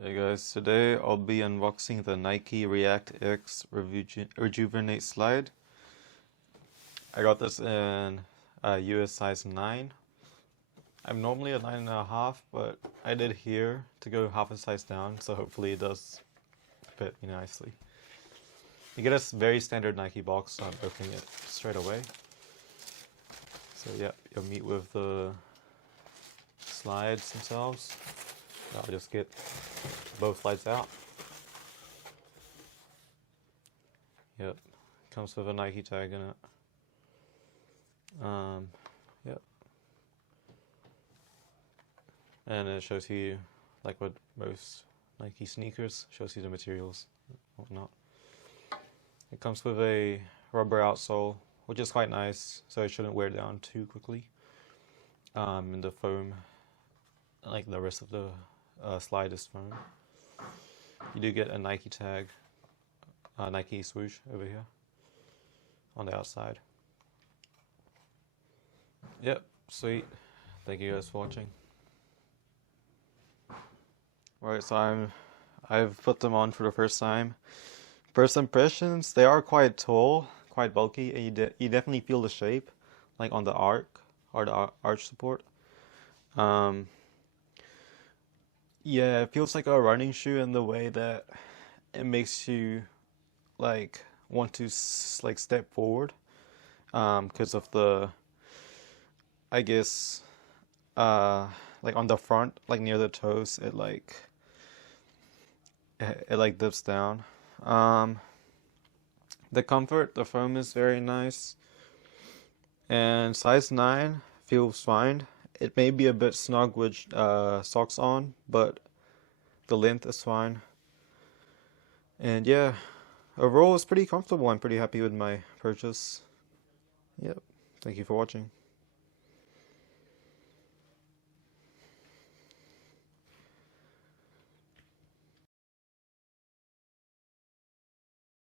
Hey guys, today I'll be unboxing the Nike Reactx Rejuvenate slide. I got this in US size 9. I'm normally a 9.5, but I did here to go half a size down, so hopefully it does fit me nicely. You get a very standard Nike box, so I'm opening it straight away. So yeah, you'll meet with the slides themselves. I'll just get both slides out. Yep, comes with a Nike tag in it. Yep. And it shows you, like with most Nike sneakers, shows you the materials and whatnot. It comes with a rubber outsole, which is quite nice, so it shouldn't wear down too quickly. And the foam, like the rest of the slide is foam. You do get a Nike tag, Nike swoosh over here on the outside. Yep, sweet. Thank you guys for watching. Alright, so I've put them on for the first time. First impressions, they are quite tall, quite bulky, and you definitely feel the shape, like on the arch or the arch support. Yeah, it feels like a running shoe in the way that it makes you like want to like step forward, because of the, I guess, like on the front, like near the toes, it like dips down. The comfort, the foam is very nice, and size 9 feels fine. It may be a bit snug with socks on, but the length is fine. And yeah, overall it's pretty comfortable. I'm pretty happy with my purchase. Yep. Thank you for watching.